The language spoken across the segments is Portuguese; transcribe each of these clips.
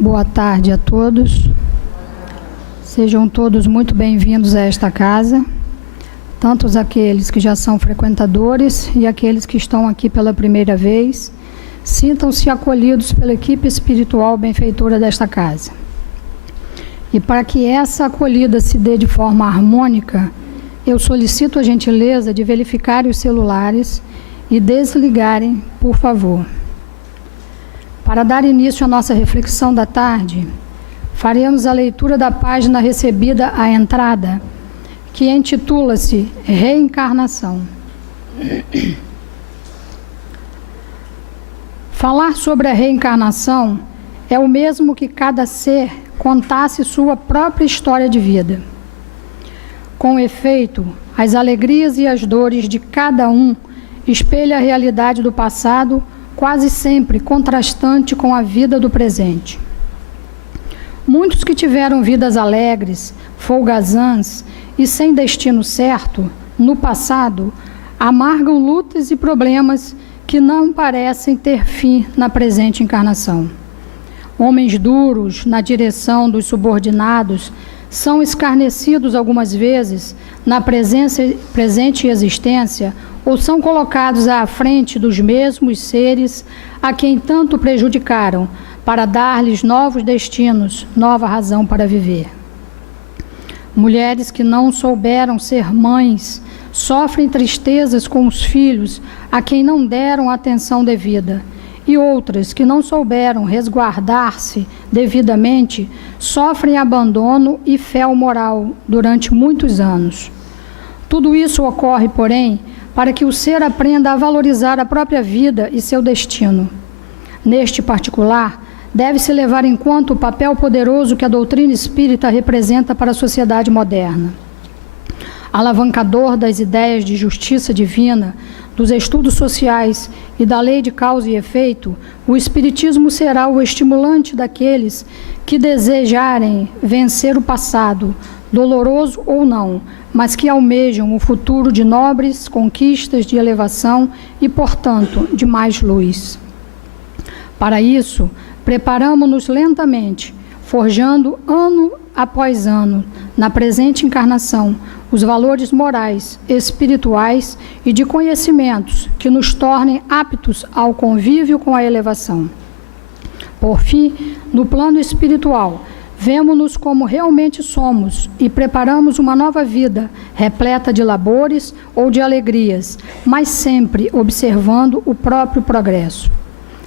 Boa tarde a todos. Sejam todos muito bem-vindos a esta casa, tanto aqueles que já são frequentadores e aqueles que estão aqui pela primeira vez. Sintam-se acolhidos pela equipe espiritual benfeitora desta casa. E para que essa acolhida se dê de forma harmônica, eu solicito a gentileza de verificarem os celulares e desligarem, por favor. Para dar início à nossa reflexão da tarde, faremos a leitura da página recebida à entrada, que intitula-se Reencarnação. Falar sobre a reencarnação é o mesmo que cada ser contasse sua própria história de vida. Com efeito, as alegrias e as dores de cada um espelham a realidade do passado, quase sempre contrastante com a vida do presente. Muitos que tiveram vidas alegres, folgazãs e sem destino certo, no passado, amargam lutas e problemas que não parecem ter fim na presente encarnação. Homens duros na direção dos subordinados são escarnecidos algumas vezes na presente existência ou são colocados à frente dos mesmos seres a quem tanto prejudicaram para dar-lhes novos destinos, nova razão para viver. Mulheres que não souberam ser mães sofrem tristezas com os filhos a quem não deram atenção devida, e outras que não souberam resguardar-se devidamente sofrem abandono e fel moral durante muitos anos. Tudo isso ocorre, porém, para que o ser aprenda a valorizar a própria vida e seu destino. Neste particular, deve-se levar em conta o papel poderoso que a doutrina espírita representa para a sociedade moderna. Alavancador das ideias de justiça divina, dos estudos sociais e da lei de causa e efeito, o Espiritismo será o estimulante daqueles que desejarem vencer o passado, doloroso ou não, mas que almejam o futuro de nobres conquistas de elevação e, portanto, de mais luz. Para isso, preparamo-nos lentamente, forjando ano após ano, na presente encarnação, os valores morais, espirituais e de conhecimentos que nos tornem aptos ao convívio com a elevação. Por fim, no plano espiritual, vemo-nos como realmente somos e preparamos uma nova vida, repleta de labores ou de alegrias, mas sempre observando o próprio progresso.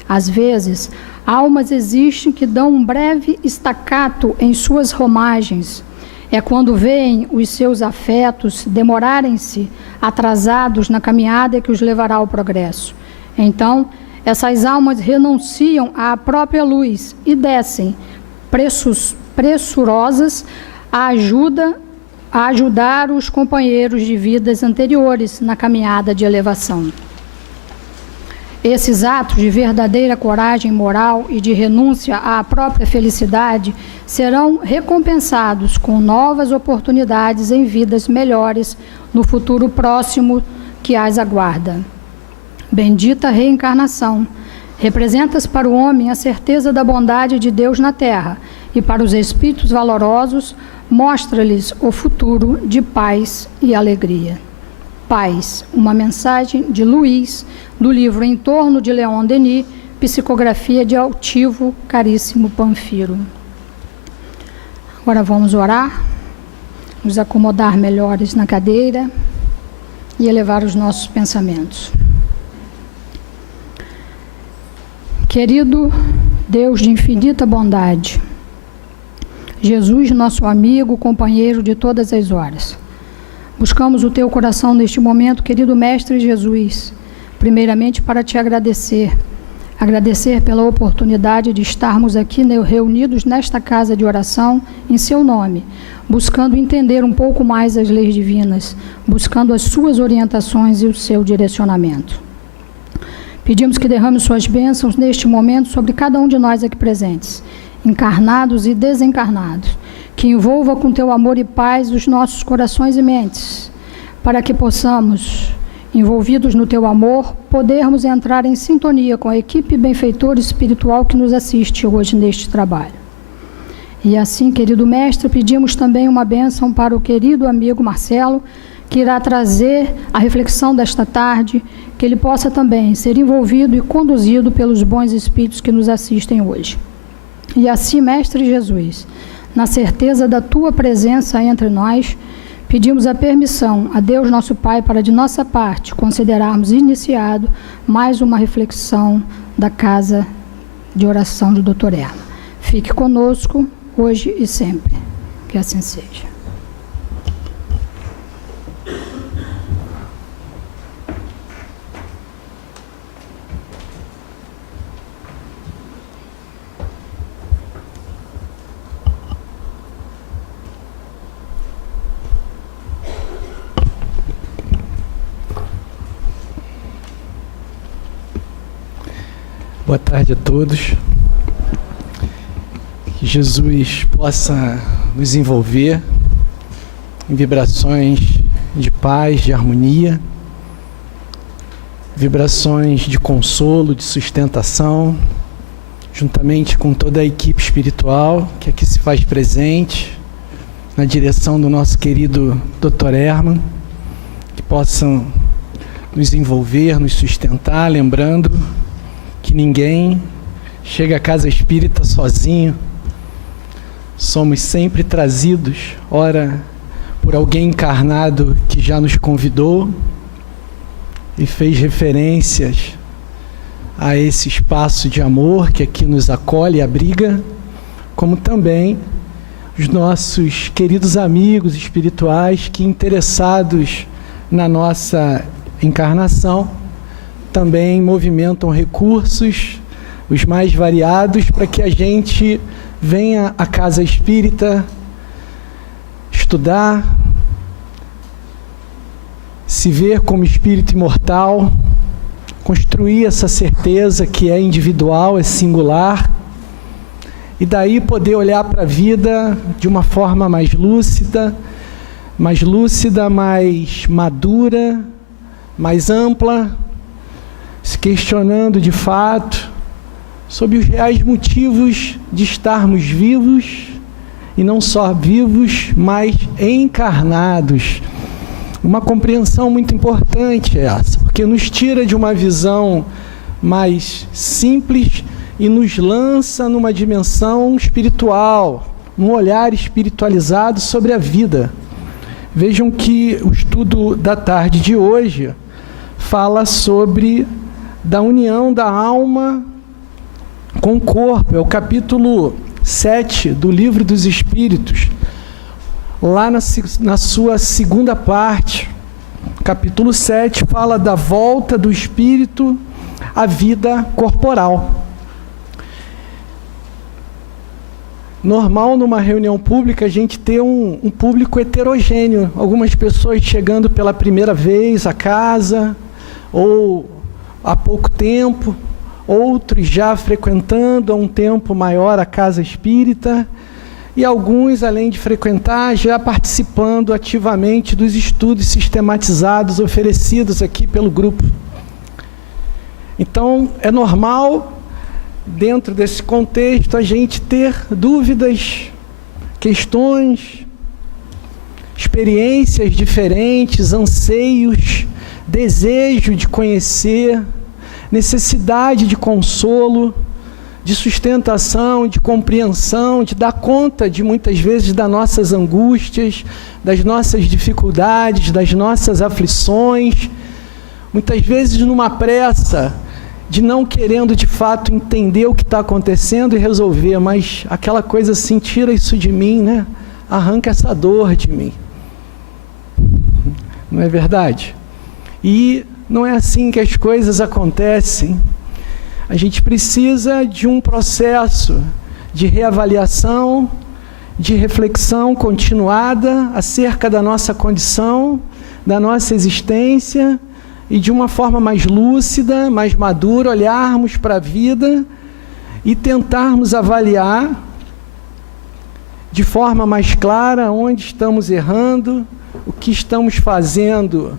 Às vezes, almas existem que dão um breve estacato em suas romagens. É quando veem os seus afetos demorarem-se atrasados na caminhada que os levará ao progresso. Então, essas almas renunciam à própria luz e descem pressurosas a ajudar os companheiros de vidas anteriores na caminhada de elevação. Esses atos de verdadeira coragem moral e de renúncia à própria felicidade serão recompensados com novas oportunidades em vidas melhores no futuro próximo que as aguarda. Bendita reencarnação! Representas para o homem a certeza da bondade de Deus na terra e para os espíritos valorosos mostra-lhes o futuro de paz e alegria. Paz, uma mensagem de Luiz, do livro Em Torno de Leon Denis, psicografia de altivo caríssimo Panfiro. Agora vamos orar, nos acomodar melhores na cadeira e elevar os nossos pensamentos. Querido Deus de infinita bondade, Jesus, nosso amigo, companheiro de todas as horas, buscamos o teu coração neste momento, querido Mestre Jesus, primeiramente para te agradecer pela oportunidade de estarmos aqui reunidos nesta casa de oração em seu nome, buscando entender um pouco mais as leis divinas, buscando as suas orientações e o seu direcionamento. Pedimos que derrame suas bênçãos neste momento sobre cada um de nós aqui presentes, encarnados e desencarnados, que envolva com teu amor e paz os nossos corações e mentes, para que possamos, envolvidos no teu amor, podermos entrar em sintonia com a equipe benfeitora espiritual que nos assiste hoje neste trabalho. E assim, querido mestre, pedimos também uma bênção para o querido amigo Marcelo, que irá trazer a reflexão desta tarde, que ele possa também ser envolvido e conduzido pelos bons espíritos que nos assistem hoje. E assim, Mestre Jesus, na certeza da Tua presença entre nós, pedimos a permissão a Deus nosso Pai para de nossa parte considerarmos iniciado mais uma reflexão da Casa de Oração do Dr. Erma. Fique conosco hoje e sempre. Que assim seja. Boa tarde a todos. Que Jesus possa nos envolver em vibrações de paz, de harmonia, vibrações de consolo, de sustentação, juntamente com toda a equipe espiritual que aqui se faz presente, na direção do nosso querido Dr. Erma, que possam nos envolver, nos sustentar, lembrando que ninguém chega à casa espírita sozinho. Somos sempre trazidos, ora por alguém encarnado que já nos convidou e fez referências a esse espaço de amor que aqui nos acolhe e abriga, como também os nossos queridos amigos espirituais que, interessados na nossa encarnação, também movimentam recursos, os mais variados, para que a gente venha à casa espírita estudar, se ver como espírito imortal, construir essa certeza que é individual, é singular, e daí poder olhar para a vida de uma forma mais lúcida, mais madura, mais ampla, se questionando de fato sobre os reais motivos de estarmos vivos, e não só vivos, mas encarnados. Uma compreensão muito importante essa, porque nos tira de uma visão mais simples e nos lança numa dimensão espiritual, um olhar espiritualizado sobre a vida. Vejam que o estudo da tarde de hoje fala sobre da união da alma com o corpo. É o capítulo 7 do Livro dos Espíritos, lá na sua segunda parte. Capítulo 7 fala da volta do espírito à vida corporal. Normal numa reunião pública a gente ter um público heterogêneo, algumas pessoas chegando pela primeira vez à casa, ou há pouco tempo, outros já frequentando há um tempo maior a casa espírita, e alguns, além de frequentar, já participando ativamente dos estudos sistematizados oferecidos aqui pelo grupo. Então, é normal, dentro desse contexto, a gente ter dúvidas, questões, experiências diferentes, anseios, desejo de conhecer, necessidade de consolo, de sustentação, de compreensão, de dar conta de muitas vezes das nossas angústias, das nossas dificuldades, das nossas aflições, muitas vezes numa pressa de não querendo de fato entender o que está acontecendo e resolver, mas aquela coisa assim, tira isso de mim, né? Arranca essa dor de mim. Não é verdade? E não é assim que as coisas acontecem. A gente precisa de um processo de reavaliação, de reflexão continuada acerca da nossa condição, da nossa existência, e de uma forma mais lúcida, mais madura, olharmos para a vida e tentarmos avaliar de forma mais clara onde estamos errando, o que estamos fazendo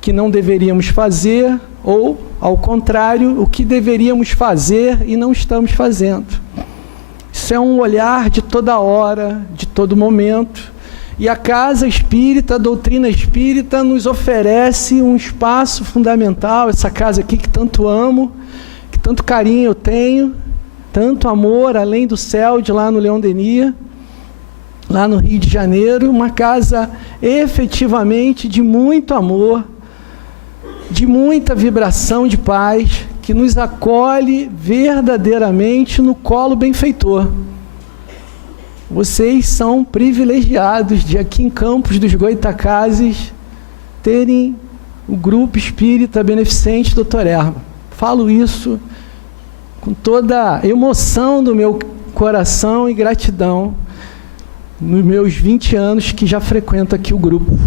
que não deveríamos fazer, ou, ao contrário, o que deveríamos fazer e não estamos fazendo. Isso é um olhar de toda hora, de todo momento. E a Casa Espírita, a doutrina espírita, nos oferece um espaço fundamental, essa casa aqui que tanto amo, que tanto carinho eu tenho, tanto amor, além do céu, de lá no Leão Denis, lá no Rio de Janeiro, uma casa efetivamente de muito amor, de muita vibração de paz, que nos acolhe verdadeiramente no colo benfeitor. Vocês são privilegiados de aqui em Campos dos Goitacazes terem o Grupo Espírita Beneficente Dr. Erma. Falo isso com toda a emoção do meu coração e gratidão nos meus 20 anos que já frequento aqui o grupo.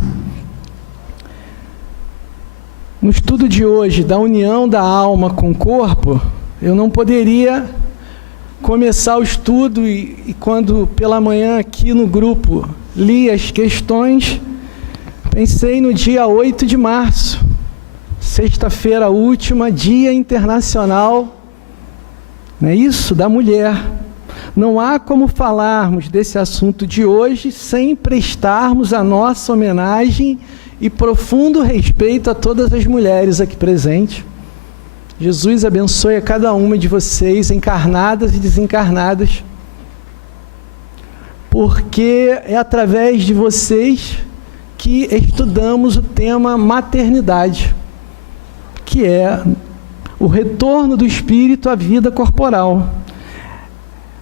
No estudo de hoje, da união da alma com o corpo, eu não poderia começar o estudo e quando pela manhã aqui no grupo li as questões, pensei no dia 8 de março, sexta-feira última, Dia Internacional, não é isso? Da Mulher. Não há como falarmos desse assunto de hoje sem prestarmos a nossa homenagem e profundo respeito a todas as mulheres aqui presentes. Jesus abençoe a cada uma de vocês, encarnadas e desencarnadas, porque é através de vocês que estudamos o tema maternidade, que é o retorno do espírito à vida corporal.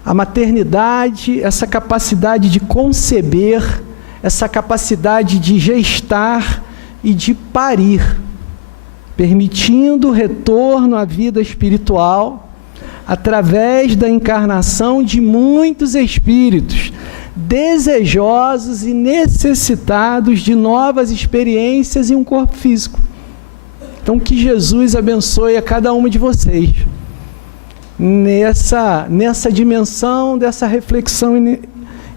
A maternidade, essa capacidade de conceber, essa capacidade de gestar e de parir, permitindo o retorno à vida espiritual através da encarnação de muitos espíritos desejosos e necessitados de novas experiências e um corpo físico. Então, que Jesus abençoe a cada uma de vocês nessa dimensão dessa reflexão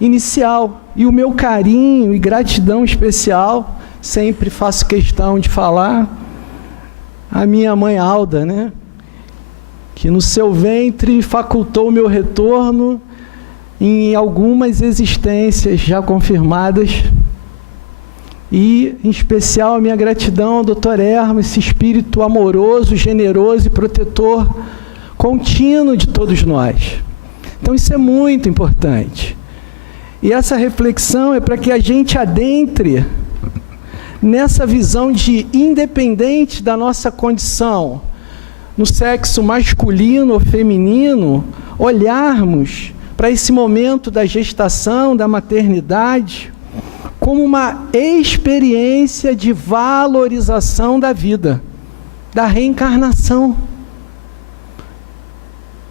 inicial. E o meu carinho e gratidão especial, sempre faço questão de falar, a minha mãe Alda, né? Que no seu ventre facultou o meu retorno em algumas existências já confirmadas. E, em especial, a minha gratidão ao Dr. Erma, esse espírito amoroso, generoso e protetor contínuo de todos nós. Então, isso é muito importante. E essa reflexão é para que a gente adentre nessa visão de, independente da nossa condição, no sexo masculino ou feminino, olharmos para esse momento da gestação, da maternidade, como uma experiência de valorização da vida, da reencarnação.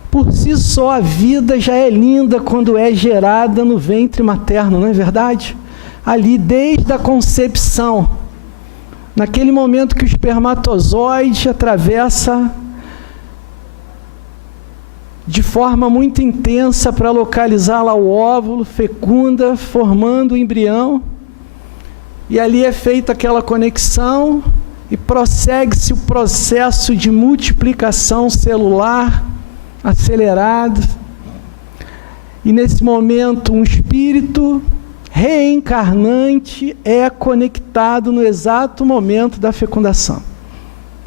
Por si só, a vida já é linda quando é gerada no ventre materno, não é verdade? Ali, desde a concepção, naquele momento que o espermatozoide atravessa de forma muito intensa para localizar lá o óvulo, fecunda, formando o embrião, e ali é feita aquela conexão e prossegue-se o processo de multiplicação celular acelerado, e nesse momento um espírito reencarnante é conectado no exato momento da fecundação.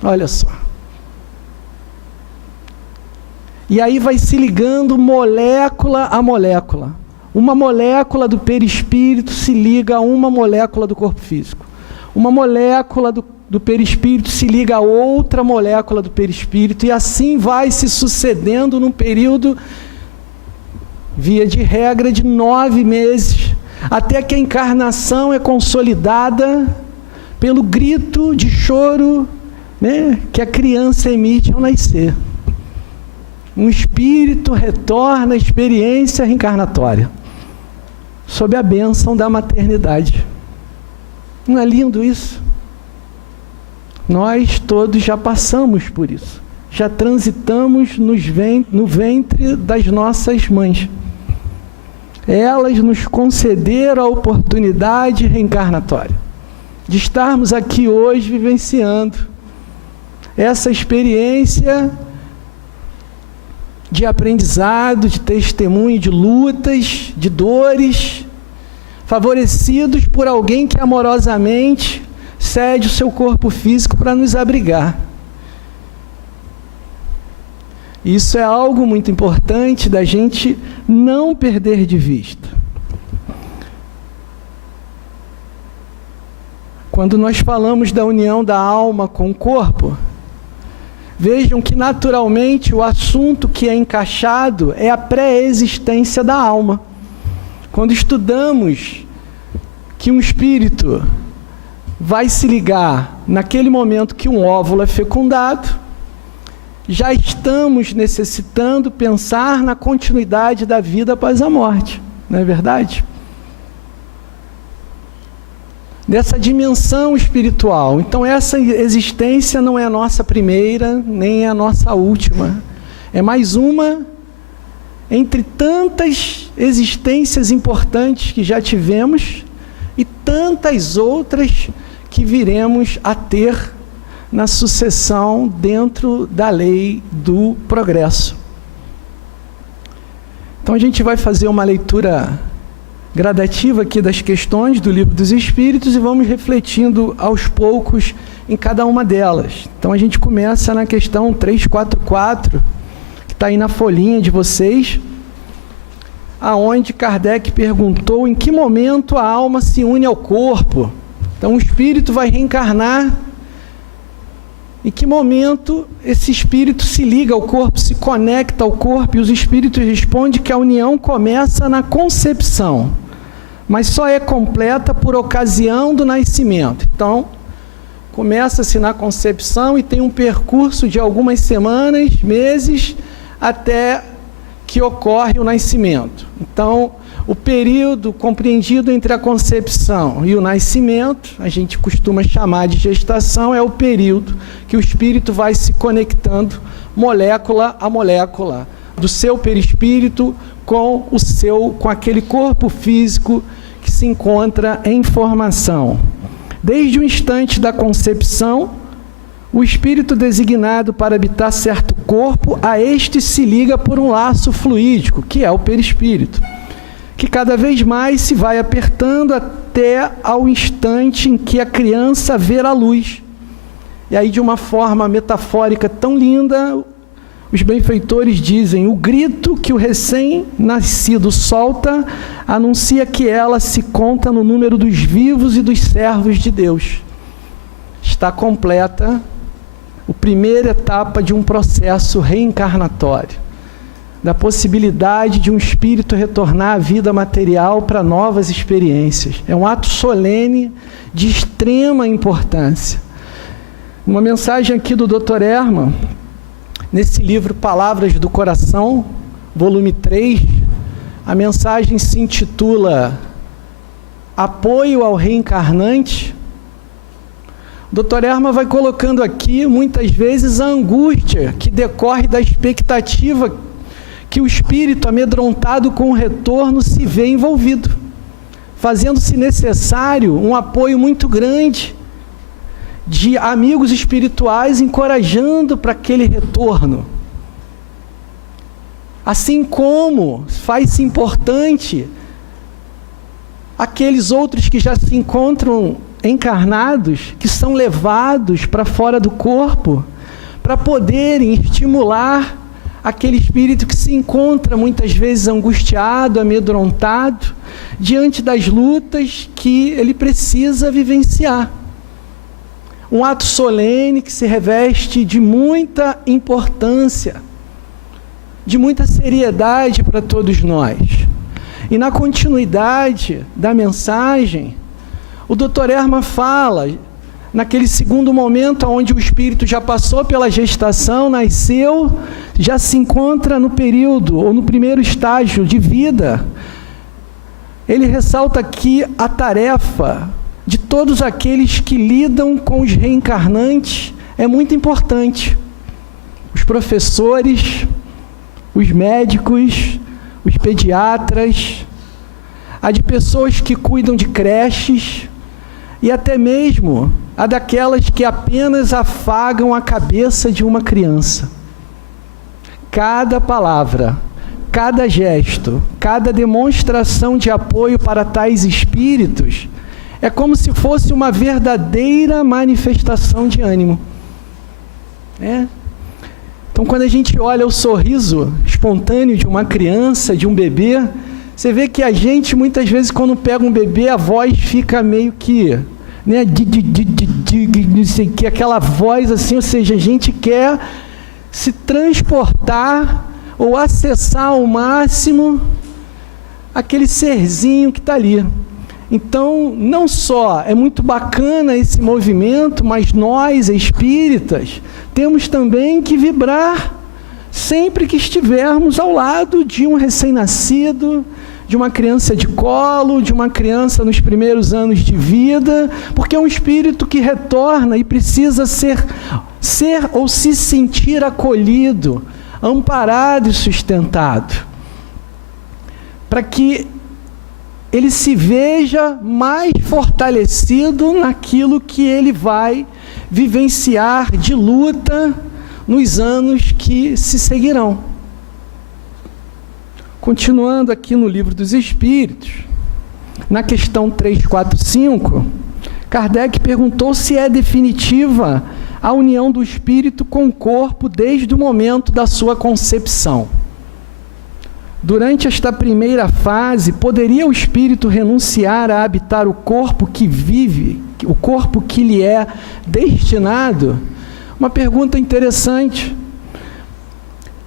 Olha só. E aí vai se ligando molécula a molécula. Uma molécula do perispírito se liga a uma molécula do corpo físico. Uma molécula do perispírito se liga a outra molécula do perispírito, e assim vai se sucedendo num período, via de regra, de 9 meses, até que a encarnação é consolidada pelo grito de choro, né, que a criança emite ao nascer. Um espírito retorna à experiência reencarnatória, sob a bênção da maternidade. Não é lindo isso? Nós todos já passamos por isso, já transitamos no ventre das nossas mães. Elas nos concederam a oportunidade reencarnatória de estarmos aqui hoje vivenciando essa experiência de aprendizado, de testemunho, de lutas, de dores, favorecidos por alguém que amorosamente cede o seu corpo físico para nos abrigar. Isso é algo muito importante da gente não perder de vista. Quando nós falamos da união da alma com o corpo, vejam que naturalmente o assunto que é encaixado é a pré-existência da alma. Quando estudamos que um espírito vai se ligar naquele momento que um óvulo é fecundado, já estamos necessitando pensar na continuidade da vida após a morte, não é verdade? Dessa dimensão espiritual. Então essa existência não é a nossa primeira, nem a nossa última. É mais uma entre tantas existências importantes que já tivemos e tantas outras que viremos a ter na sucessão dentro da lei do progresso. Então a gente vai fazer uma leitura gradativa aqui das questões do Livro dos Espíritos e vamos refletindo aos poucos em cada uma delas. Então a gente começa na questão 344, que está aí na folhinha de vocês, aonde Kardec perguntou em que momento a alma se une ao corpo. Então o espírito vai reencarnar. Em que momento esse espírito se liga ao corpo, se conecta ao corpo? E os espíritos respondem que a união começa na concepção, mas só é completa por ocasião do nascimento. Então, começa-se na concepção e tem um percurso de algumas semanas, meses, até que ocorre o nascimento. Então, o período compreendido entre a concepção e o nascimento, a gente costuma chamar de gestação, é o período que o espírito vai se conectando molécula a molécula do seu perispírito com aquele corpo físico que se encontra em formação. Desde o instante da concepção, o espírito designado para habitar certo corpo, a este se liga por um laço fluídico, que é o perispírito, que cada vez mais se vai apertando até ao instante em que a criança vê a luz. E aí, de uma forma metafórica tão linda, os benfeitores dizem: o grito que o recém-nascido solta anuncia que ela se conta no número dos vivos e dos servos de Deus. Está completa a primeira etapa de um processo reencarnatório, da possibilidade de um espírito retornar à vida material para novas experiências. É um ato solene de extrema importância. Uma mensagem aqui do Dr. Hermann, nesse livro Palavras do Coração, volume 3, a mensagem se intitula Apoio ao Reencarnante. O Dr. Hermann vai colocando aqui, muitas vezes, a angústia que decorre da expectativa que o espírito amedrontado com o retorno se vê envolvido, fazendo-se necessário um apoio muito grande de amigos espirituais encorajando para aquele retorno. Assim como faz-se importante aqueles outros que já se encontram encarnados, que são levados para fora do corpo, para poderem estimular aquele espírito que se encontra muitas vezes angustiado, amedrontado, diante das lutas que ele precisa vivenciar. Um ato solene que se reveste de muita importância, de muita seriedade para todos nós. E na continuidade da mensagem, o Dr. Hermann fala, naquele segundo momento onde o espírito já passou pela gestação, nasceu, já se encontra no período, ou no primeiro estágio de vida, ele ressalta aqui a tarefa de todos aqueles que lidam com os reencarnantes, é muito importante. Os professores, os médicos, os pediatras, a de pessoas que cuidam de creches, e até mesmo a daquelas que apenas afagam a cabeça de uma criança. cada palavra, cada gesto, cada demonstração de apoio para tais espíritos é como se fosse uma verdadeira manifestação de ânimo. Então, quando a gente olha o sorriso espontâneo de uma criança, de um bebê, você vê que a gente, muitas vezes, quando pega um bebê, a voz fica meio que, né, não sei o que, aquela voz assim, ou seja, a gente quer se transportar ou acessar ao máximo aquele serzinho que está ali. Então, não só é muito bacana esse movimento, mas nós, espíritas, temos também que vibrar sempre que estivermos ao lado de um recém-nascido, de uma criança de colo, de uma criança nos primeiros anos de vida, porque é um espírito que retorna e precisa ser ou se sentir acolhido, amparado e sustentado, para que ele se veja mais fortalecido naquilo que ele vai vivenciar de luta nos anos que se seguirão. Continuando aqui no Livro dos Espíritos, na questão 345, Kardec perguntou se é definitiva a união do espírito com o corpo desde o momento da sua concepção. Durante esta primeira fase, poderia o espírito renunciar a habitar o corpo que vive, o corpo que lhe é destinado? Uma pergunta interessante,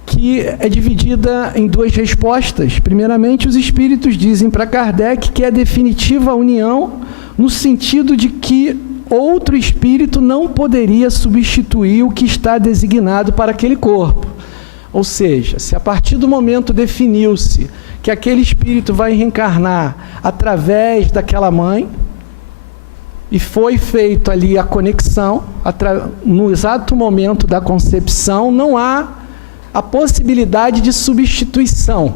que é dividida em duas respostas. Primeiramente, os espíritos dizem para Kardec que é definitiva a união, no sentido de que outro espírito não poderia substituir o que está designado para aquele corpo. Ou seja, se a partir do momento definiu-se que aquele espírito vai reencarnar através daquela mãe, e foi feito ali a conexão, no exato momento da concepção, não há a possibilidade de substituição.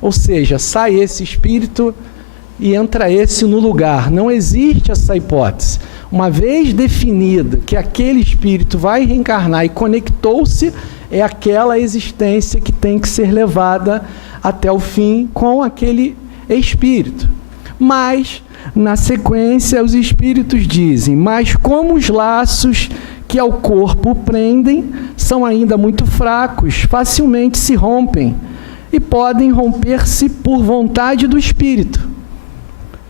Ou seja, sai esse espírito e entra esse no lugar. Não existe essa hipótese. Uma vez definido que aquele espírito vai reencarnar e conectou-se, é aquela existência que tem que ser levada até o fim com aquele espírito. Mas, na sequência, os espíritos dizem: mas como os laços que ao corpo prendem são ainda muito fracos, facilmente se rompem e podem romper-se por vontade do espírito,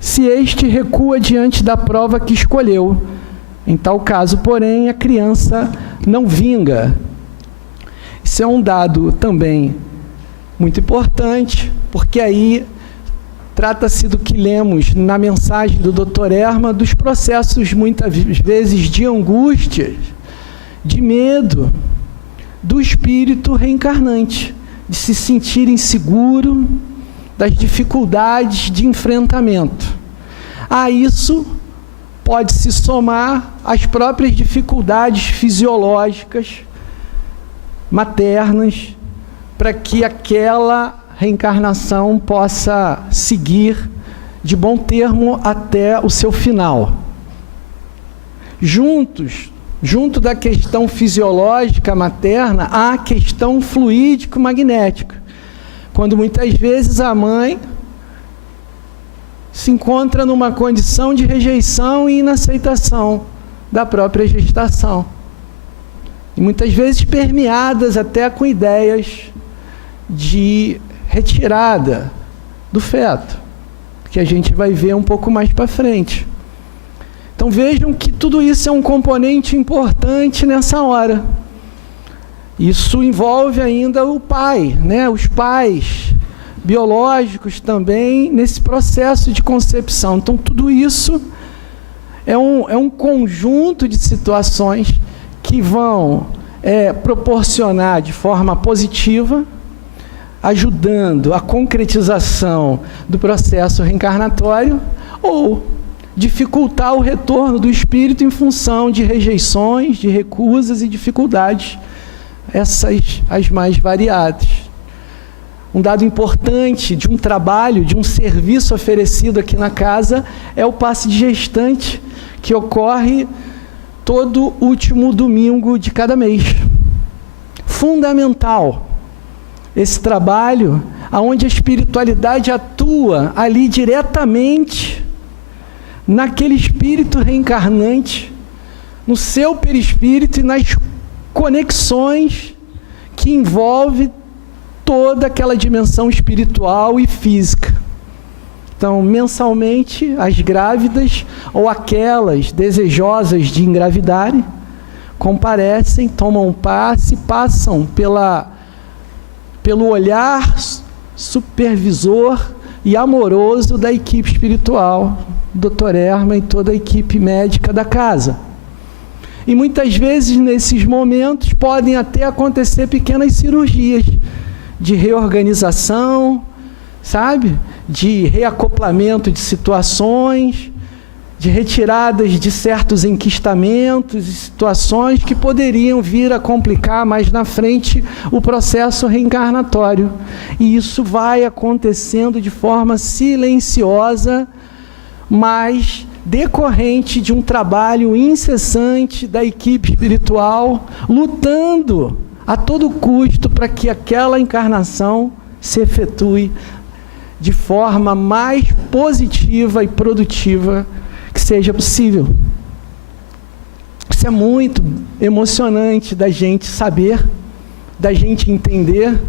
se este recua diante da prova que escolheu. Em tal caso, porém, a criança não vinga. Isso é um dado também muito importante, porque aí trata-se do que lemos na mensagem do Dr. Erma, dos processos muitas vezes de angústia, de medo do espírito reencarnante, de se sentir inseguro, das dificuldades de enfrentamento. A isso pode-se somar as próprias dificuldades fisiológicas, maternas, para que aquela reencarnação possa seguir de bom termo até o seu final. Junto da questão fisiológica materna, há a questão fluídico-magnética, quando muitas vezes a mãe se encontra numa condição de rejeição e inaceitação da própria gestação, e muitas vezes permeadas até com ideias de retirada do feto, que a gente vai ver um pouco mais para frente. Então vejam que tudo isso é um componente importante nessa hora. Isso envolve ainda o pai, né? Os pais biológicos também nesse processo de concepção. Então tudo isso é um conjunto de situações que vão proporcionar de forma positiva, ajudando a concretização do processo reencarnatório, ou dificultar o retorno do espírito em função de rejeições, de recusas e dificuldades, essas as mais variadas. Um dado importante de um trabalho, de um serviço oferecido aqui na casa, é o passe de gestante, que ocorre todo último domingo de cada mês. Fundamental esse trabalho onde a espiritualidade atua ali diretamente naquele espírito reencarnante, no seu perispírito e nas conexões que envolve toda aquela dimensão espiritual e física. Então, mensalmente, as grávidas ou aquelas desejosas de engravidarem comparecem, tomam passe, passam pelo olhar supervisor e amoroso da equipe espiritual, Dr. Erma e toda a equipe médica da casa. E muitas vezes, nesses momentos, podem até acontecer pequenas cirurgias de reorganização, sabe? De reacoplamento de situações, de retiradas de certos enquistamentos e situações que poderiam vir a complicar mais na frente o processo reencarnatório. E isso vai acontecendo de forma silenciosa, mas decorrente de um trabalho incessante da equipe espiritual, lutando a todo custo para que aquela encarnação se efetue de forma mais positiva e produtiva que seja possível. Isso é muito emocionante da gente saber, da gente entender,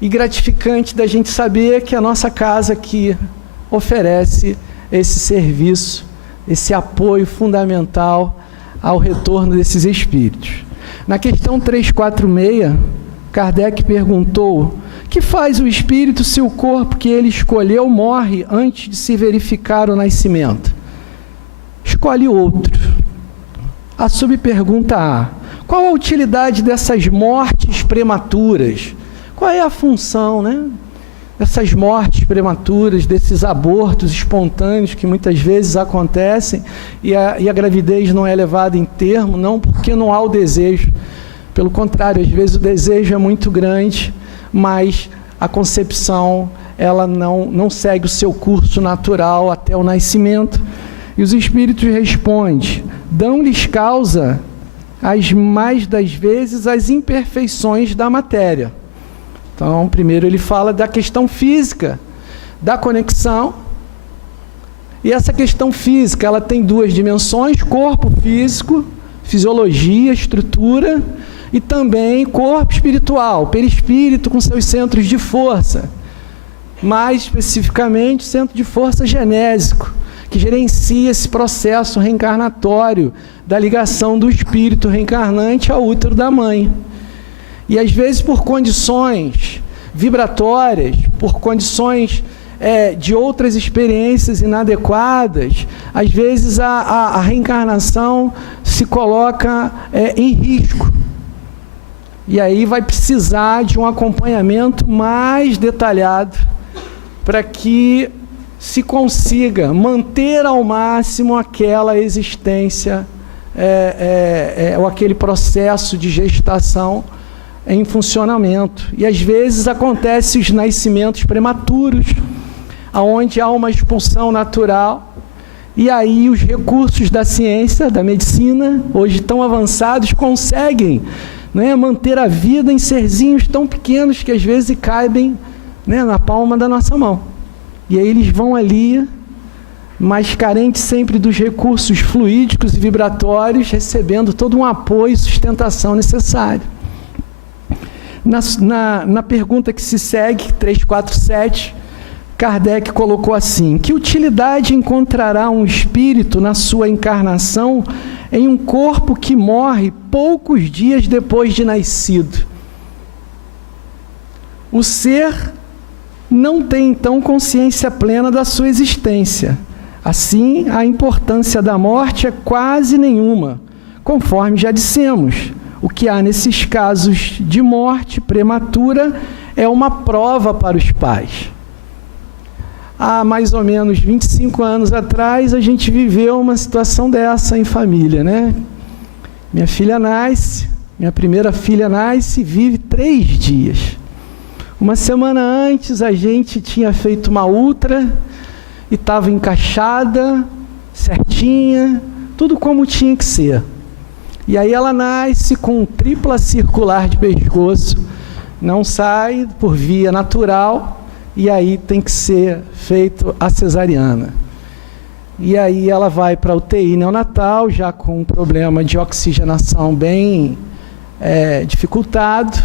e gratificante da gente saber que a nossa casa aqui oferece esse serviço, esse apoio fundamental ao retorno desses espíritos. Na questão 346, Kardec perguntou: que faz o espírito se o corpo que ele escolheu morre antes de se verificar o nascimento? Escolhe outro. A subpergunta A: qual a utilidade dessas mortes prematuras? Qual é a função, dessas mortes prematuras, desses abortos espontâneos que muitas vezes acontecem e a gravidez não é levada em termo, não porque não há o desejo. Pelo contrário, às vezes o desejo é muito grande, mas a concepção ela não segue o seu curso natural até o nascimento. E os espíritos respondem: dão-lhes causa, as mais das vezes, as imperfeições da matéria. Então, primeiro ele fala da questão física, da conexão. E essa questão física, ela tem duas dimensões: corpo físico, fisiologia, estrutura, e também corpo espiritual, perispírito com seus centros de força. Mais especificamente, o centro de força genésico, que gerencia esse processo reencarnatório da ligação do espírito reencarnante ao útero da mãe. E às vezes por condições vibratórias, por condições de outras experiências inadequadas, às vezes a reencarnação se coloca em risco. E aí vai precisar de um acompanhamento mais detalhado para que se consiga manter ao máximo aquela existência ou aquele processo de gestação em funcionamento. E às vezes acontecem os nascimentos prematuros, onde há uma expulsão natural, e aí os recursos da ciência, da medicina, hoje tão avançados, conseguem manter a vida em serzinhos tão pequenos que às vezes caibem na palma da nossa mão. E aí eles vão ali, mas carentes sempre dos recursos fluídicos e vibratórios, recebendo todo um apoio e sustentação necessário. Na pergunta que se segue, 347, Kardec colocou assim: que utilidade encontrará um espírito na sua encarnação em um corpo que morre poucos dias depois de nascido? O ser não tem, então, consciência plena da sua existência. Assim, a importância da morte é quase nenhuma, conforme já dissemos. O que há nesses casos de morte prematura é uma prova para os pais. Há mais ou menos 25 anos atrás, a gente viveu uma situação dessa em família, Minha filha nasce, minha primeira filha nasce e vive 3 dias. Uma semana antes, a gente tinha feito uma ultra e estava encaixada, certinha, tudo como tinha que ser. E aí ela nasce com tripla circular de pescoço, não sai por via natural, e aí tem que ser feito a cesariana. E aí ela vai para a UTI neonatal, já com um problema de oxigenação bem dificultado.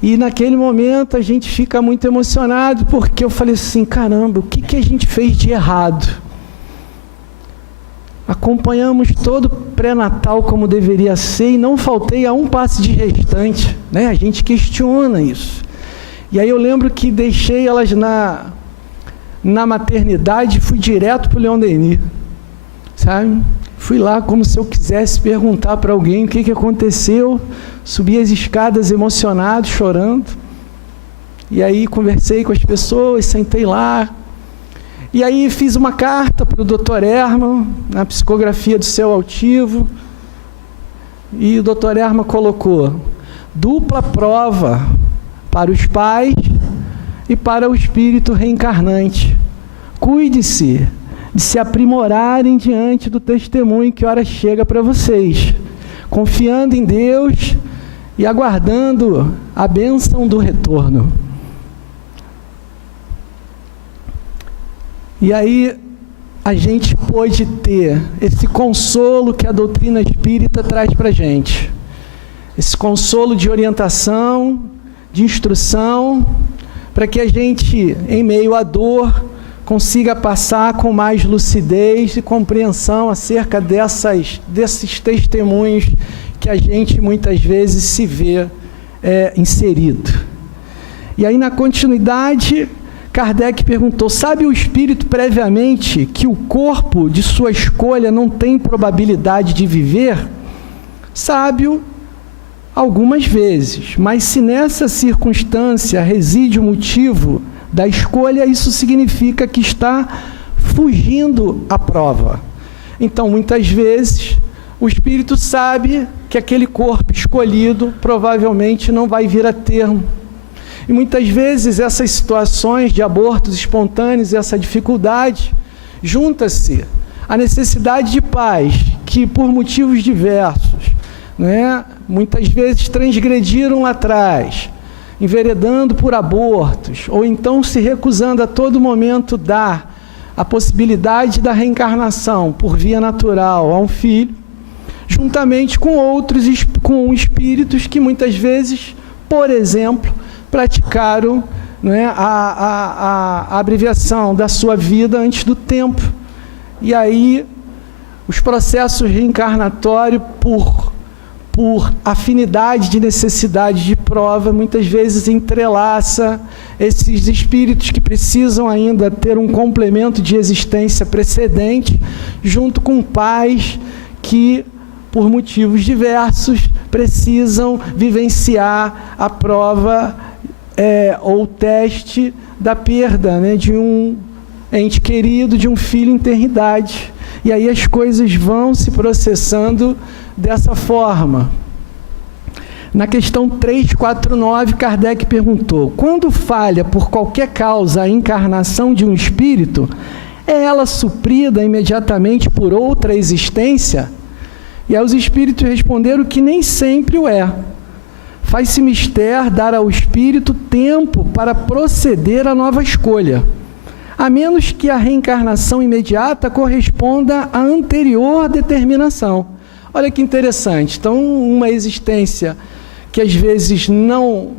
E naquele momento a gente fica muito emocionado, porque eu falei assim, caramba, o que a gente fez de errado? Acompanhamos todo o pré-natal como deveria ser e não faltei a um passo de gestante, né? A gente questiona isso. E aí eu lembro que deixei elas na maternidade e fui direto para o Leon Denis, sabe? Fui lá como se eu quisesse perguntar para alguém o que aconteceu, subi as escadas emocionado, chorando, e aí conversei com as pessoas, sentei lá, e aí fiz uma carta para o Dr. Herman, na psicografia do seu altivo, e o Dr. Herman colocou: dupla prova para os pais e para o espírito reencarnante. Cuide-se de se aprimorarem diante do testemunho que ora chega para vocês, confiando em Deus e aguardando a bênção do retorno. E aí a gente pôde ter esse consolo que a doutrina espírita traz para a gente, esse consolo de orientação, de instrução, para que a gente, em meio à dor, consiga passar com mais lucidez e compreensão acerca desses testemunhos que a gente muitas vezes se vê inserido. E aí, na continuidade, Kardec perguntou: sabe o espírito previamente que o corpo de sua escolha não tem probabilidade de viver? Sábio algumas vezes, mas se nessa circunstância reside o motivo da escolha, isso significa que está fugindo à prova. Então, muitas vezes, o espírito sabe que aquele corpo escolhido provavelmente não vai vir a termo. E muitas vezes essas situações de abortos espontâneos, essa dificuldade, junta-se à necessidade de pais que, por motivos diversos, né, muitas vezes transgrediram lá atrás, enveredando por abortos, ou então se recusando a todo momento dar a possibilidade da reencarnação por via natural a um filho, juntamente com outros, com espíritos que muitas vezes, por exemplo, praticaram, né, a abreviação da sua vida antes do tempo. E aí, os processos reencarnatórios, por afinidade de necessidade de prova, muitas vezes entrelaça esses espíritos que precisam ainda ter um complemento de existência precedente, junto com pais que, por motivos diversos, precisam vivenciar a prova ou teste da perda, né, de um ente querido, de um filho em eternidade. E aí as coisas vão se processando dessa forma. Na questão 349, Kardec perguntou: quando falha por qualquer causa a encarnação de um espírito, é ela suprida imediatamente por outra existência? E aí os espíritos responderam que nem sempre o é. Faz-se mister dar ao espírito tempo para proceder à nova escolha, a menos que a reencarnação imediata corresponda à anterior determinação. Olha que interessante. Então, uma existência que às vezes não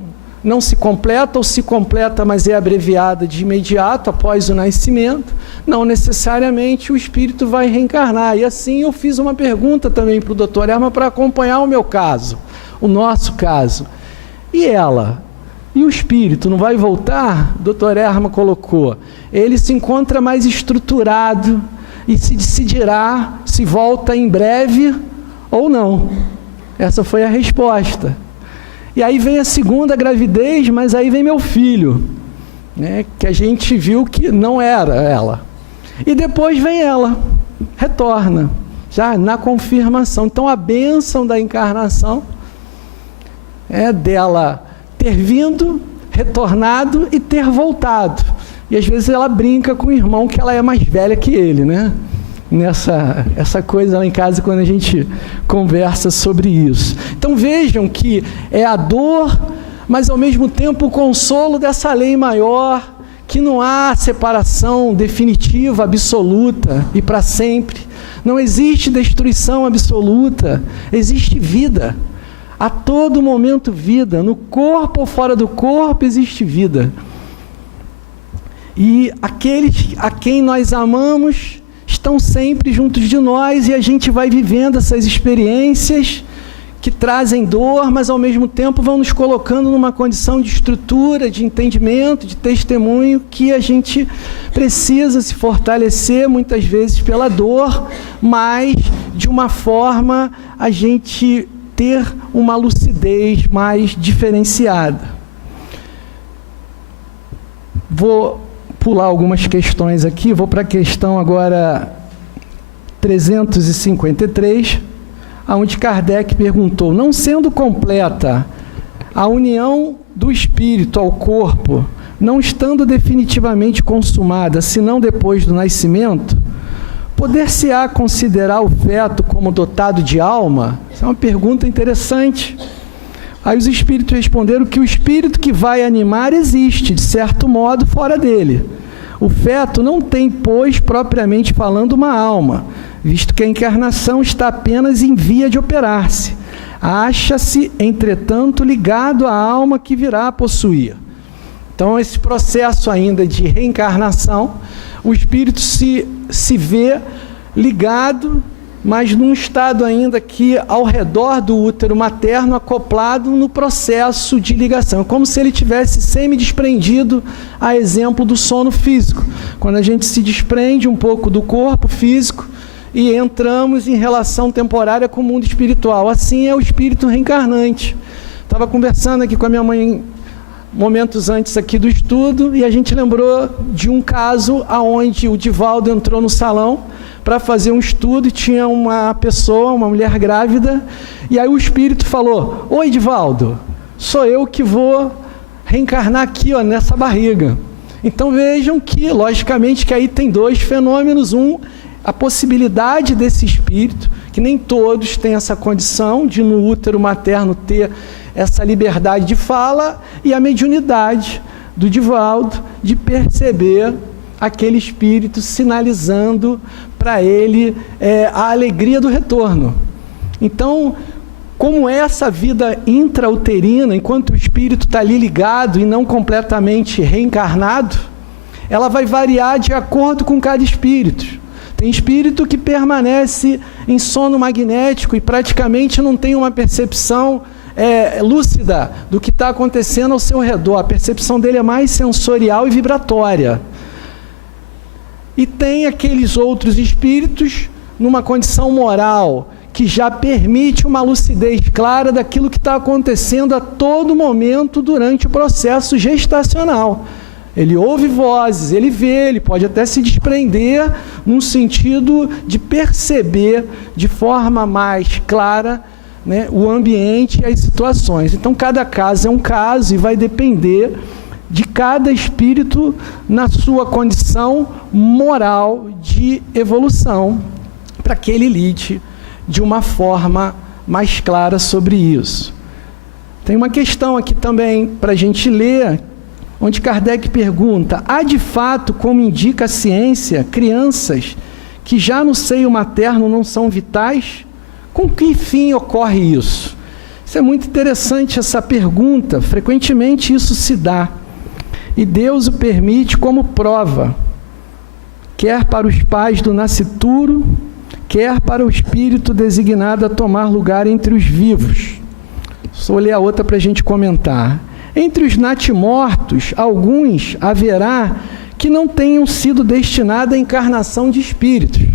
se completa, ou se completa, mas é abreviada de imediato, após o nascimento, não necessariamente o espírito vai reencarnar. E assim eu fiz uma pergunta também para o Dr. Herman para acompanhar o meu caso, o nosso caso. E ela? E o espírito não vai voltar? O Dr. Herman colocou: ele se encontra mais estruturado e se decidirá se volta em breve ou não. Essa foi a resposta. E aí vem a segunda gravidez, mas aí vem meu filho, né, que a gente viu que não era ela. E depois vem ela, retorna, já na confirmação. Então a bênção da encarnação é dela ter vindo, retornado e ter voltado. E às vezes ela brinca com o irmão que ela é mais velha que ele, né? essa coisa lá em casa quando a gente conversa sobre isso. Então vejam que é a dor, mas ao mesmo tempo o consolo dessa lei maior, que não há separação definitiva, absoluta e para sempre. Não existe destruição absoluta, existe vida. A todo momento vida, no corpo ou fora do corpo existe vida. E aqueles a quem nós amamos estão sempre juntos de nós e a gente vai vivendo essas experiências que trazem dor, mas ao mesmo tempo vão nos colocando numa condição de estrutura, de entendimento, de testemunho, que a gente precisa se fortalecer muitas vezes pela dor, mas de uma forma a gente ter uma lucidez mais diferenciada. Vou pular algumas questões aqui, vou para a questão agora 353, onde Kardec perguntou: não sendo completa a união do espírito ao corpo, não estando definitivamente consumada, senão depois do nascimento, poder-se-á considerar o feto como dotado de alma? Essa é uma pergunta interessante. Aí os espíritos responderam que o espírito que vai animar existe, de certo modo, fora dele. O feto não tem, pois, propriamente falando, uma alma, visto que a encarnação está apenas em via de operar-se. Acha-se, entretanto, ligado à alma que virá a possuir. Então, esse processo ainda de reencarnação, o espírito se vê ligado, mas num estado ainda que ao redor do útero materno, acoplado no processo de ligação. É como se ele tivesse semi-desprendido, a exemplo do sono físico. Quando a gente se desprende um pouco do corpo físico e entramos em relação temporária com o mundo espiritual. Assim é o espírito reencarnante. Estava conversando aqui com a minha mãe momentos antes aqui do estudo, e a gente lembrou de um caso onde o Divaldo entrou no salão para fazer um estudo e tinha uma pessoa, uma mulher grávida, e aí o espírito falou: oi, Divaldo, sou eu que vou reencarnar aqui, ó, nessa barriga. Então vejam que, logicamente, que aí tem dois fenômenos. Um, a possibilidade desse espírito, que nem todos têm essa condição de no útero materno ter essa liberdade de fala, e a mediunidade do Divaldo de perceber aquele espírito sinalizando para ele a alegria do retorno. Então, como essa vida intrauterina, enquanto o espírito está ali ligado e não completamente reencarnado, ela vai variar de acordo com cada espírito. Tem espírito que permanece em sono magnético e praticamente não tem uma percepção lúcida do que está acontecendo ao seu redor. A percepção dele é mais sensorial e vibratória. E tem aqueles outros espíritos numa condição moral que já permite uma lucidez clara daquilo que está acontecendo a todo momento durante o processo gestacional. Ele ouve vozes, ele vê, ele pode até se desprender num sentido de perceber de forma mais clara, né, o ambiente e as situações. Então, cada caso é um caso e vai depender de cada espírito na sua condição moral de evolução, para que ele lide de uma forma mais clara sobre isso. Tem uma questão aqui também para a gente ler, onde Kardec pergunta: há de fato, como indica a ciência, crianças que já no seio materno não são vitais? Com que fim ocorre isso? Isso é muito interessante, essa pergunta. Frequentemente isso se dá. E Deus o permite como prova, quer para os pais do nascituro, quer para o espírito designado a tomar lugar entre os vivos. Só ler a outra para a gente comentar. Entre os natimortos, alguns haverá que não tenham sido destinados à encarnação de espíritos.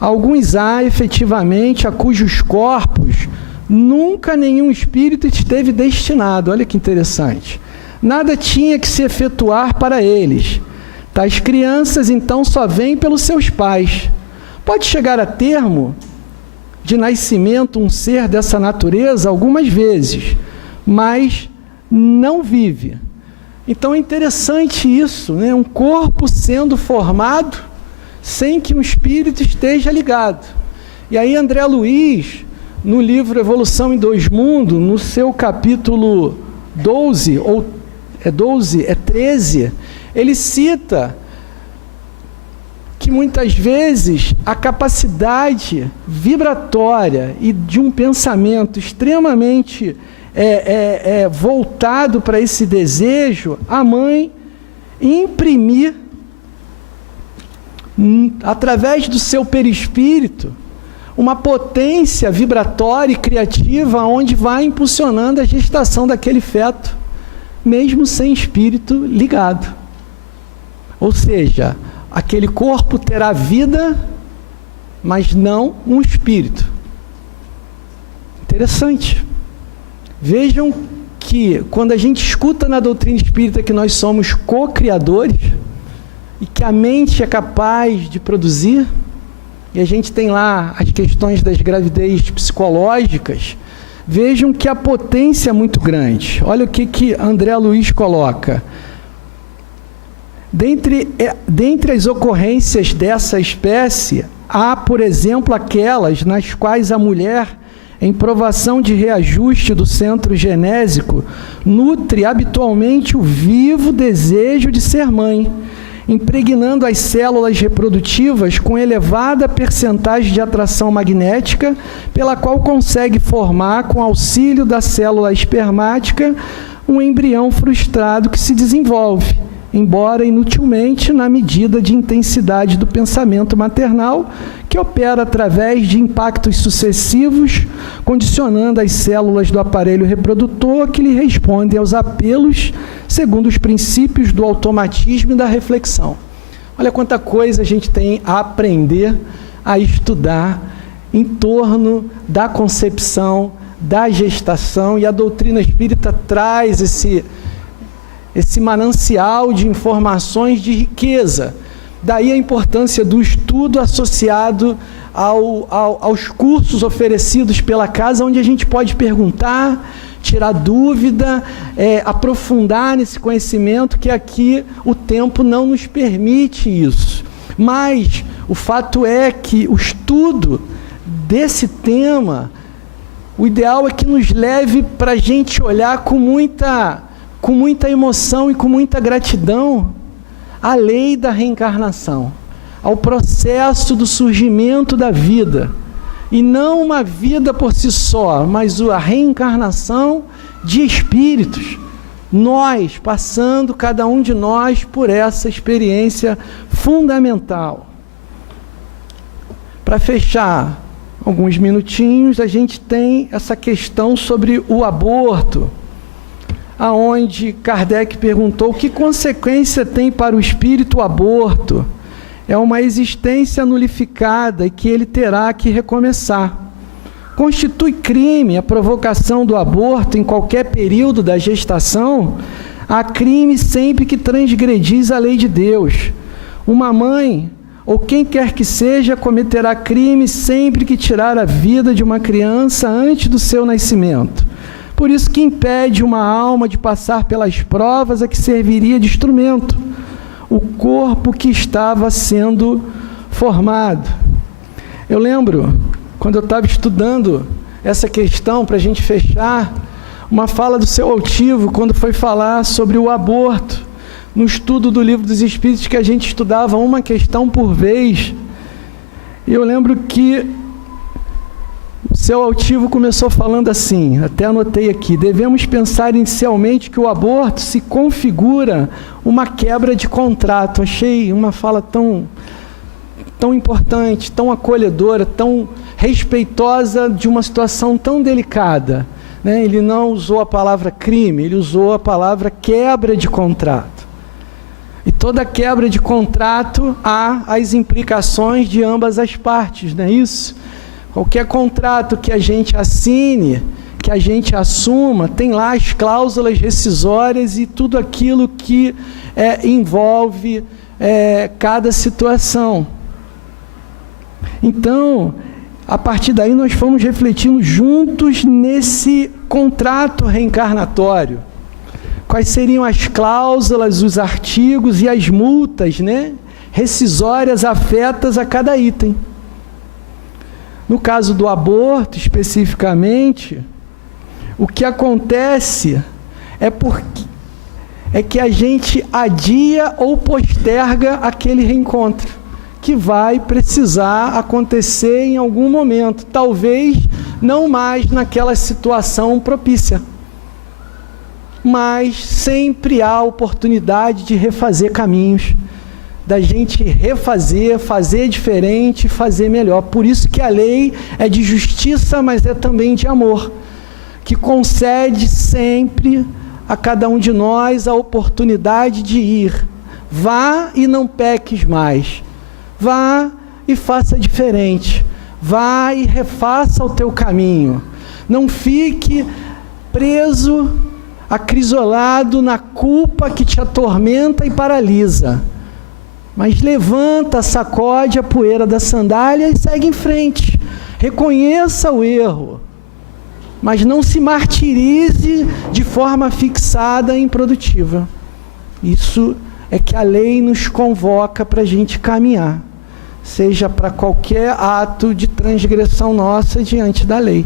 Alguns há, efetivamente, a cujos corpos nunca nenhum espírito esteve destinado. Olha que interessante. Nada tinha que se efetuar para eles. Tais crianças, então, só vêm pelos seus pais. Pode chegar a termo de nascimento um ser dessa natureza algumas vezes, mas não vive. Então é interessante isso, né? Um corpo sendo formado sem que um espírito esteja ligado. E aí André Luiz, no livro Evolução em Dois Mundos, no seu capítulo 12, ou 13, ele cita que muitas vezes a capacidade vibratória e de um pensamento extremamente voltado para esse desejo, a mãe imprimir através do seu perispírito uma potência vibratória e criativa onde vai impulsionando a gestação daquele feto, mesmo sem espírito ligado. Ou seja, aquele corpo terá vida, mas não um espírito. Interessante. Vejam que quando a gente escuta na doutrina espírita que nós somos co-criadores e que a mente é capaz de produzir, e a gente tem lá as questões das gravidez psicológicas, vejam que a potência é muito grande. Olha o que André Luiz coloca. Dentre as ocorrências dessa espécie, há, por exemplo, aquelas nas quais a mulher, em provação de reajuste do centro genésico, nutre habitualmente o vivo desejo de ser mãe, impregnando as células reprodutivas com elevada percentagem de atração magnética, pela qual consegue formar, com auxílio da célula espermática, um embrião frustrado que se desenvolve, embora inutilmente, na medida de intensidade do pensamento maternal, que opera através de impactos sucessivos, condicionando as células do aparelho reprodutor que lhe respondem aos apelos segundo os princípios do automatismo e da reflexão. Olha quanta coisa a gente tem a aprender, a estudar em torno da concepção, da gestação, e a doutrina espírita traz esse manancial de informações de riqueza. Daí a importância do estudo associado aos cursos oferecidos pela casa, onde a gente pode perguntar, tirar dúvida, aprofundar nesse conhecimento, que aqui o tempo não nos permite isso. Mas o fato é que o estudo desse tema, o ideal é que nos leve para a gente olhar com muita emoção e com muita gratidão à lei da reencarnação, ao processo do surgimento da vida, e não uma vida por si só, mas a reencarnação de espíritos, nós passando, cada um de nós, por essa experiência fundamental. Para fechar alguns minutinhos, a gente tem essa questão sobre o aborto, aonde Kardec perguntou: que consequência tem para o espírito o aborto? É uma existência nulificada e que ele terá que recomeçar. Constitui crime a provocação do aborto em qualquer período da gestação? Há crime sempre que transgredis a lei de Deus. Uma mãe, ou quem quer que seja, cometerá crime sempre que tirar a vida de uma criança antes do seu nascimento. Por isso que impede uma alma de passar pelas provas a que serviria de instrumento, o corpo que estava sendo formado. Eu lembro, quando eu estava estudando essa questão, para a gente fechar, uma fala do seu altivo, quando foi falar sobre o aborto, no estudo do Livro dos Espíritos, que a gente estudava uma questão por vez. E eu lembro que o seu altivo começou falando assim, até anotei aqui: devemos pensar inicialmente que o aborto se configura uma quebra de contrato. Achei uma fala tão importante, tão acolhedora, tão respeitosa de uma situação tão delicada, né? Ele não usou a palavra crime, ele usou a palavra quebra de contrato. E toda quebra de contrato há as implicações de ambas as partes, não é isso? Qualquer contrato que a gente assine, que a gente assuma, tem lá as cláusulas rescisórias e tudo aquilo que envolve cada situação. Então, a partir daí nós fomos refletindo juntos nesse contrato reencarnatório. Quais seriam as cláusulas, os artigos e as multas, né, rescisórias afetas a cada item. No caso do aborto, especificamente, o que acontece é que a gente adia ou posterga aquele reencontro, que vai precisar acontecer em algum momento, talvez não mais naquela situação propícia, mas sempre há oportunidade de refazer caminhos, da gente refazer, fazer diferente, fazer melhor. Por isso que a lei é de justiça, mas é também de amor, que concede sempre a cada um de nós a oportunidade de ir. Vá e não peques mais. Vá e faça diferente. Vá e refaça o teu caminho. Não fique preso, acrisolado na culpa que te atormenta e paralisa. Mas levanta, sacode a poeira da sandália e segue em frente. Reconheça o erro, mas não se martirize de forma fixada e improdutiva. Isso é que a lei nos convoca para a gente caminhar, seja para qualquer ato de transgressão nossa diante da lei.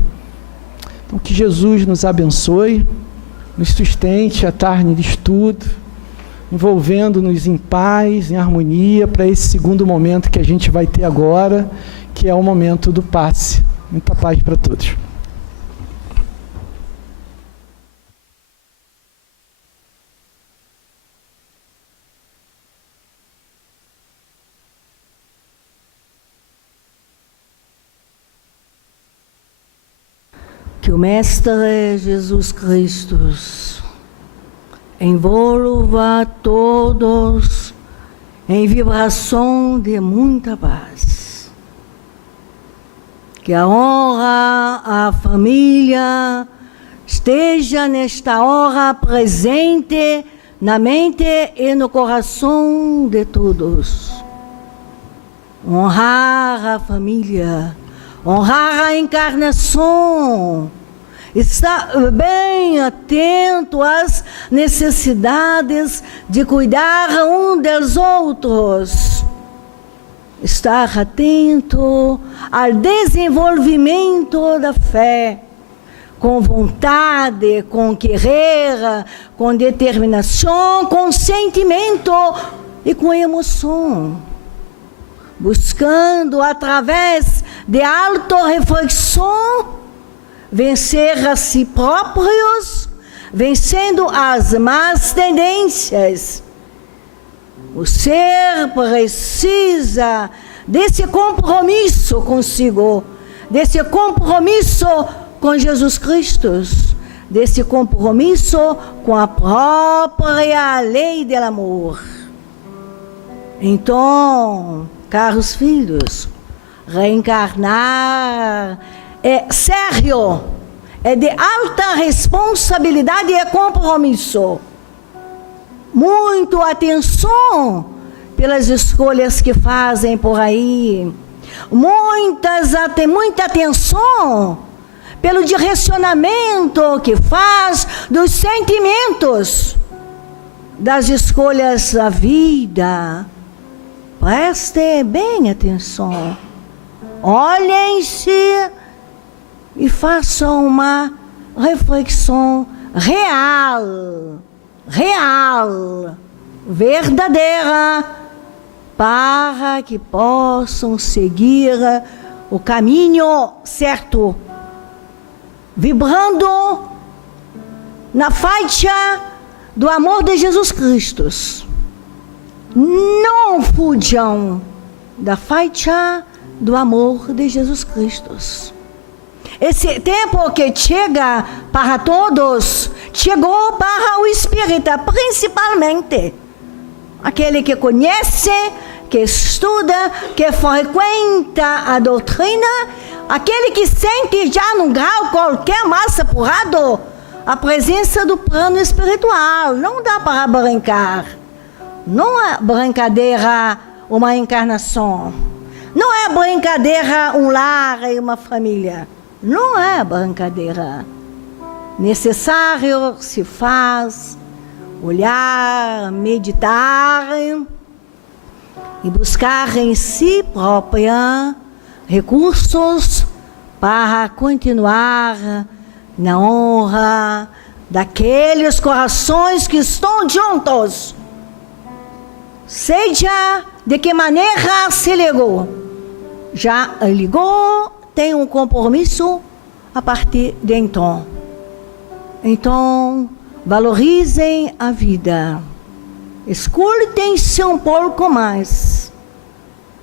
Então, que Jesus nos abençoe, nos sustente a tarde de estudo, envolvendo-nos em paz, em harmonia, para esse segundo momento que a gente vai ter agora, que é o momento do passe. Muita paz para todos. Que o Mestre Jesus Cristo envolva todos em vibração de muita paz. Que a honra à família esteja nesta hora presente na mente e no coração de todos. Honrar a família, honrar a encarnação, estar bem atento às necessidades de cuidar um dos outros, estar atento ao desenvolvimento da fé, com vontade, com querer, com determinação, com sentimento e com emoção, buscando através de autorreflexão vencer a si próprios, vencendo as más tendências. O ser precisa desse compromisso consigo, desse compromisso com Jesus Cristo, desse compromisso com a própria lei do amor. Então, caros filhos, reencarnar é sério, é de alta responsabilidade e compromisso. Muito atenção pelas escolhas que fazem por aí. Muita atenção pelo direcionamento que faz dos sentimentos, das escolhas da vida. Preste bem atenção. Olhem-se e façam uma reflexão real, verdadeira, para que possam seguir o caminho certo, vibrando na faixa do amor de Jesus Cristo. Não fujam da faixa do amor de Jesus Cristo. Esse tempo que chega para todos, chegou para o espírita, principalmente. Aquele que conhece, que estuda, que frequenta a doutrina, aquele que sente já num grau qualquer mais apurado a presença do plano espiritual. Não dá para brincar. Não é brincadeira uma encarnação. Não é brincadeira um lar e uma família. Não é brincadeira. Necessário se faz olhar, meditar e buscar em si própria recursos para continuar na honra daqueles corações que estão juntos. Seja de que maneira se ligou. Já ligou, tem um compromisso a partir de então. Então, valorizem a vida. Escutem-se um pouco mais.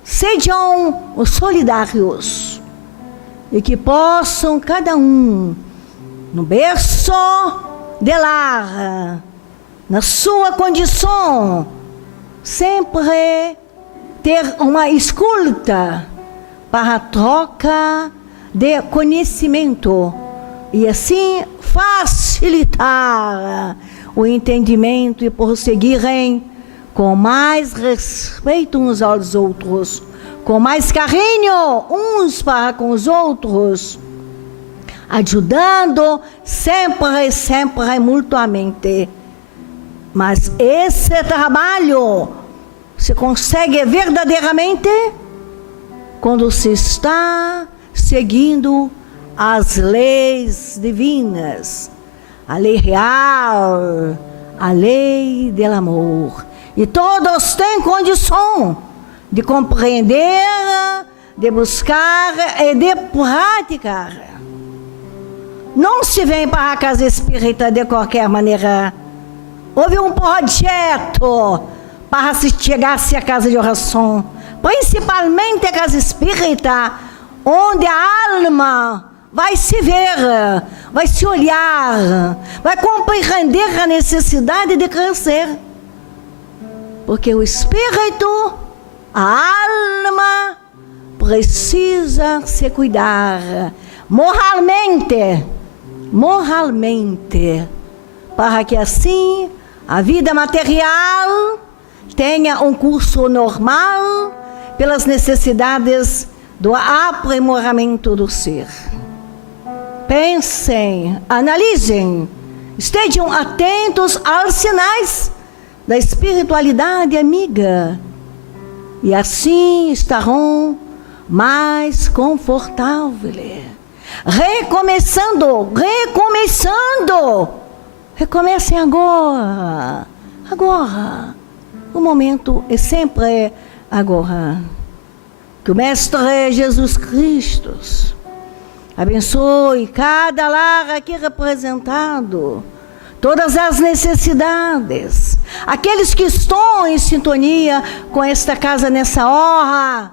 Sejam solidários. E que possam cada um, no berço de lar, na sua condição, sempre ter uma escuta para a troca de conhecimento e assim facilitar o entendimento e prosseguirem com mais respeito uns aos outros, com mais carinho uns para com os outros, ajudando sempre mutuamente. Mas esse trabalho se consegue verdadeiramente quando se está seguindo as leis divinas, a lei real, a lei do amor. E todos têm condição de compreender, de buscar e de praticar. Não se vem para a casa espírita de qualquer maneira. Houve um projeto para se chegar-se à casa de oração, principalmente a casa espírita, onde a alma vai se ver, vai se olhar, vai compreender a necessidade de crescer. Porque o espírito, a alma, precisa se cuidar moralmente, para que assim a vida material tenha um curso normal pelas necessidades do aprimoramento do ser. Pensem, analisem, estejam atentos aos sinais da espiritualidade amiga e assim estarão mais confortáveis. Recomeçando. Recomecem agora. O momento é sempre agora. Que o Mestre Jesus Cristo abençoe cada lar aqui representado, todas as necessidades, aqueles que estão em sintonia com esta casa nessa hora,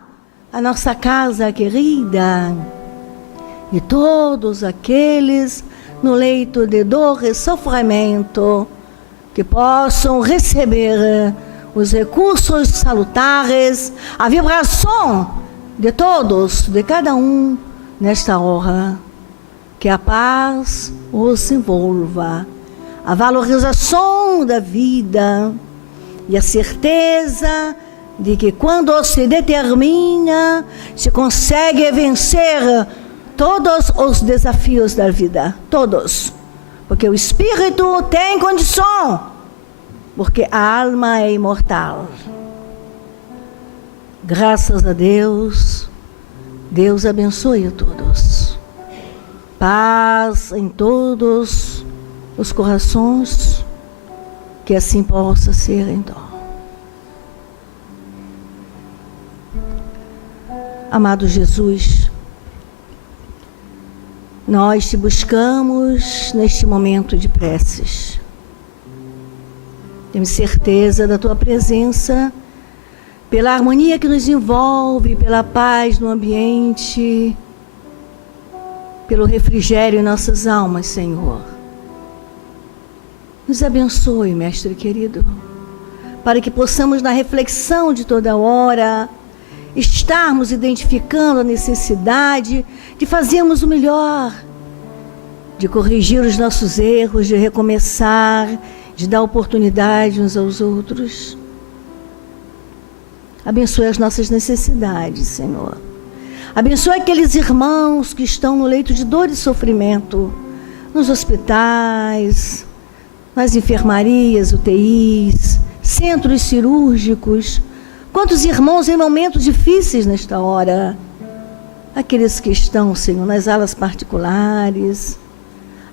a nossa casa querida, e todos aqueles no leito de dor e sofrimento, que possam receber os recursos salutares, a vibração de todos, de cada um, nesta hora. Que a paz os envolva, a valorização da vida e a certeza de que quando se determina, se consegue vencer todos os desafios da vida, todos. Porque o espírito tem condição, porque a alma é imortal. Graças a Deus, Deus abençoe a todos. Paz em todos os corações, que assim possa ser então. Amado Jesus, nós te buscamos neste momento de preces. Temos certeza da tua presença, pela harmonia que nos envolve, pela paz no ambiente, pelo refrigério em nossas almas, Senhor. Nos abençoe, Mestre querido, para que possamos, na reflexão de toda hora, estarmos identificando a necessidade de fazermos o melhor, de corrigir os nossos erros, de recomeçar, de dar oportunidade uns aos outros. Abençoe as nossas necessidades, Senhor. Abençoe aqueles irmãos que estão no leito de dor e sofrimento, nos hospitais, nas enfermarias, UTIs, centros cirúrgicos, Quantos irmãos em momentos difíceis nesta hora? Aqueles que estão, Senhor, nas alas particulares,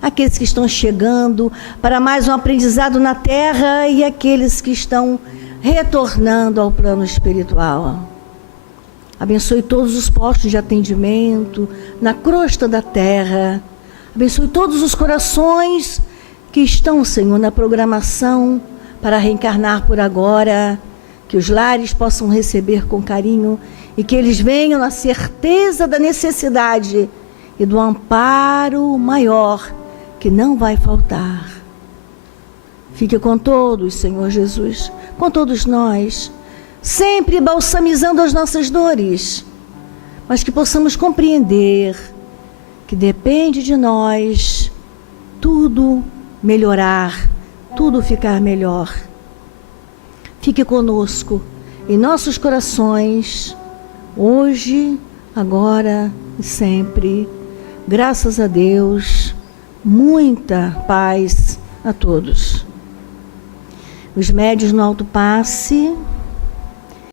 aqueles que estão chegando para mais um aprendizado na terra e aqueles que estão retornando ao plano espiritual. Abençoe todos os postos de atendimento na crosta da terra. Abençoe todos os corações que estão, Senhor, na programação para reencarnar por agora. Que os lares possam receber com carinho e que eles venham na certeza da necessidade e do amparo maior que não vai faltar. Fique com todos, Senhor Jesus, com todos nós, sempre balsamizando as nossas dores, mas que possamos compreender que depende de nós tudo melhorar, tudo ficar melhor. Fique conosco em nossos corações, hoje, agora e sempre. Graças a Deus, muita paz a todos. Os médios no alto passe